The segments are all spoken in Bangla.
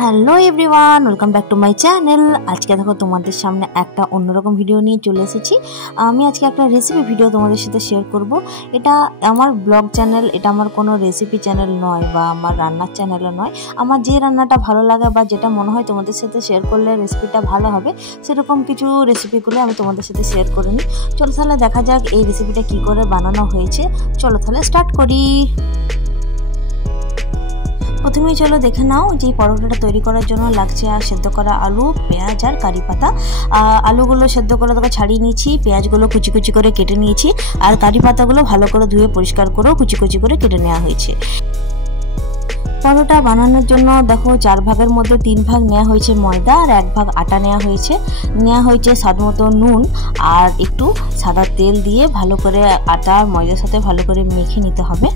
Hello everyone, welcome back to my channel. আজকে দেখো তোমাদের সামনে একটা অন্যরকম ভিডিও নিয়ে চলে এসেছি। আমি আজকে একটা রেসিপি ভিডিও তোমাদের সাথে শেয়ার করব। এটা আমার ব্লগ চ্যানেল, এটা আমার কোনো রেসিপি চ্যানেল নয় বা আমার রান্নার চ্যানেলও নয়। আমার যে রান্নাটা ভালো লাগে বা যেটা মনে হয় তোমাদের সাথে শেয়ার করলে রেসিপিটা ভালো হবে, সেরকম কিছু রেসিপিগুলো আমি তোমাদের সাথে শেয়ার করে নিই। চলো তাহলে দেখা যাক এই রেসিপিটা কী করে বানানো হয়েছে। চলো তাহলে স্টার্ট করি। প্রথমেই চলো দেখে নাও যে পরোটাটা তৈরি করার জন্য লাগছে আর সেদ্ধ করা আলু, পেঁয়াজ আর কারি পাতা। আলুগুলো সেদ্ধ করে তোকে ছাড়িয়ে নিয়েছি, পেঁয়াজগুলো কুচি কুচি করে কেটে নিয়েছি, আর কারি পাতাগুলো ভালো করে ধুয়ে পরিষ্কার করেও কুচি কুচি করে কেটে নেওয়া হয়েছে। পরোটা বানানোর জন্য দেখো 4 ভাগের মধ্যে 3 ভাগ নেওয়া হয়েছে ময়দা আর 1 ভাগ আটা নেওয়া হয়েছে স্বাদ মতো নুন আর একটু সাদা তেল দিয়ে ভালো করে আটা আর ময়দার সাথে ভালো করে মেখে নিতে হবে।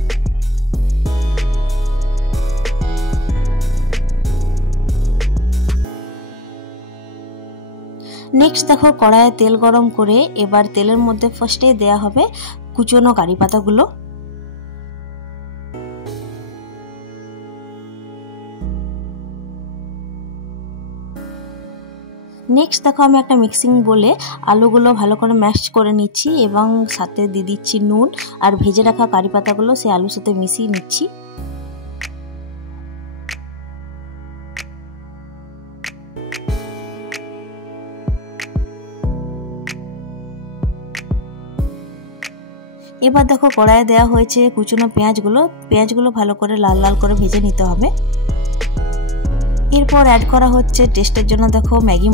নেক্সট দেখো কড়াইয়ে তেল গরম করে এবার তেলের মধ্যে ফার্স্টে দেয়া হবে কুচনো কারি পাতাগুলো। নেক্সট দেখো আমি একটা মিক্সিং বলে আলুগুলো ভালো করে ম্যাশ করে নিচ্ছি এবং সাথে দিয়ে দিচ্ছি নুন আর ভেজে রাখা কারি পাতাগুলো সেই আলুর সাথে মিশিয়ে নিচ্ছি। এবার দেখো কড়াইয়ে দেওয়া হয়েছে কুচনো পেঁয়াজগুলো ভালো করে লাল লাল করে ভেজে নিতে হবে। এরপর অ্যাড করা হচ্ছে টেস্টের জন্য দেখো ম্যাগি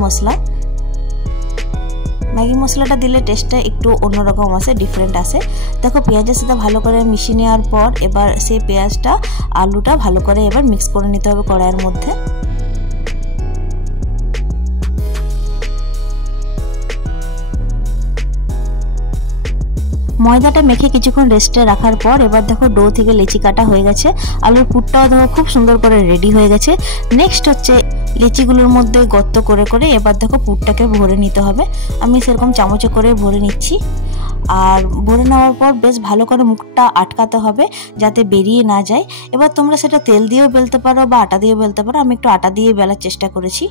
মশলাটা দিলে টেস্টটা একটু অন্যরকম আসে, ডিফারেন্ট আসে। দেখো পেঁয়াজের সাথে ভালো করে মিশিয়ে নেওয়ার পর এবার সেই পেঁয়াজটা আলুটা ভালো করে এবার মিক্স করে নিতে হবে কড়াইয়ের মধ্যে। ময়দাটা মেখে কিছুক্ষণ রেস্টে রাখার পর এবার দেখো ডো থেকে লেচি কাটা হয়ে গেছে, আলুর পুরটাও দেখো খুব সুন্দর করে রেডি হয়ে গেছে। নেক্সট হচ্ছে লেচিগুলোর মধ্যে গর্ত করে করে এবার দেখো পুরটাকে ভরে নিতে হবে। আমি সেরকম চামচে করে ভরে নিচ্ছি, আর ভরে নেওয়ার পর বেশ ভালো করে মুখটা আটকাতে হবে যাতে বেরিয়ে না যায়। এবার তোমরা সেটা তেল দিয়েও বেলতে পারো বা আটা দিয়েও বেলতে পারো, আমি একটু আটা দিয়ে বেলার চেষ্টা করেছি।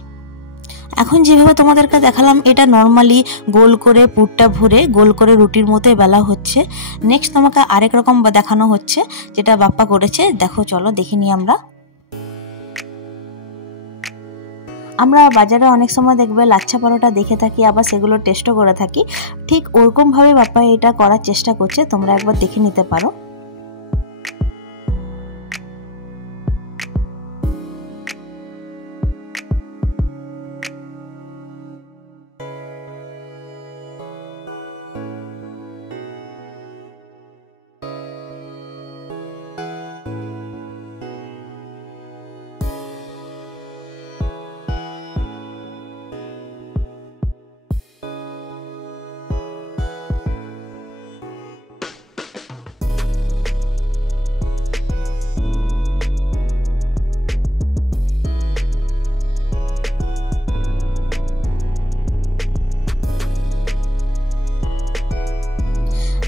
এখন যেভাবে তোমাদেরকে দেখালাম এটা নর্মালি গোল করে পুরটা ভরে গোল করে রুটির মতো বেলা হচ্ছে। নেক্সট তোমাকে আরেক রকম দেখানো হচ্ছে যেটা বাপ্পা করেছে, দেখো চলো দেখে নিই। আমরা বাজারে অনেক সময় দেখবে লাচ্ছা পরোটা দেখে থাকি, আবার সেগুলো টেস্টও করে থাকি। ঠিক ওরকম ভাবে বাপ্পা এটা করার চেষ্টা করছে, তোমরা একবার দেখে নিতে পারো।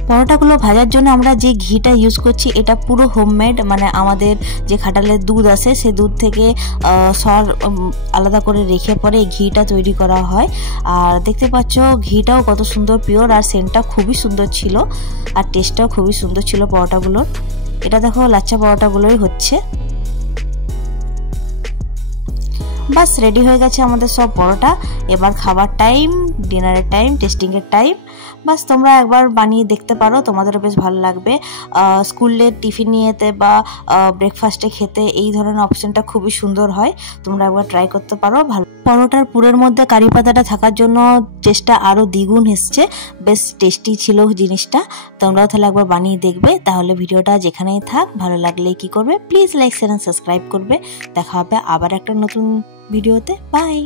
পরোটাগুলো ভাজার জন্য আমরা যে ঘিটা ইউজ করছি এটা পুরো হোমমেড, মানে আমাদের যে খাটালের দুধ আসে সে দুধ থেকে সর আলাদা করে রেখে পরে এই ঘিটা তৈরি করা হয়। আর দেখতে পাচ্ছ ঘিটাও কত সুন্দর পিওর, আর সেন্টটা খুবই সুন্দর ছিল আর টেস্টটাও খুবই সুন্দর ছিল পরোটাগুলোর। এটা দেখো লাচ্ছা পরোটাগুলোই হচ্ছে। বাস রেডি হয়ে গেছে আমাদের সব পরোটা। এবার খাবার টাইম, ডিনারের টাইম, টেস্টিংয়ের টাইম। বাস তোমরা একবার বানিয়ে দেখতে পারো, তোমাদেরও বেশ ভালো লাগবে। স্কুলের টিফিন নিয়েতে বা ব্রেকফাস্টে খেতে এই ধরনের অপশনটা খুবই সুন্দর হয়, তোমরা একবার ট্রাই করতে পারো। ভালো পরোটার পুরের মধ্যে কারি পাতাটা থাকার জন্য টেস্টটা আরও দ্বিগুণ এসছে, বেশ টেস্টি ছিল জিনিসটা। তোমরাও তাহলে একবার বানিয়ে দেখবে। তাহলে ভিডিওটা যেখানেই থাক ভালো লাগলে কি করবে, please like share and subscribe করবে। দেখা হবে আবার একটা নতুন ভিডিওতে। বাই।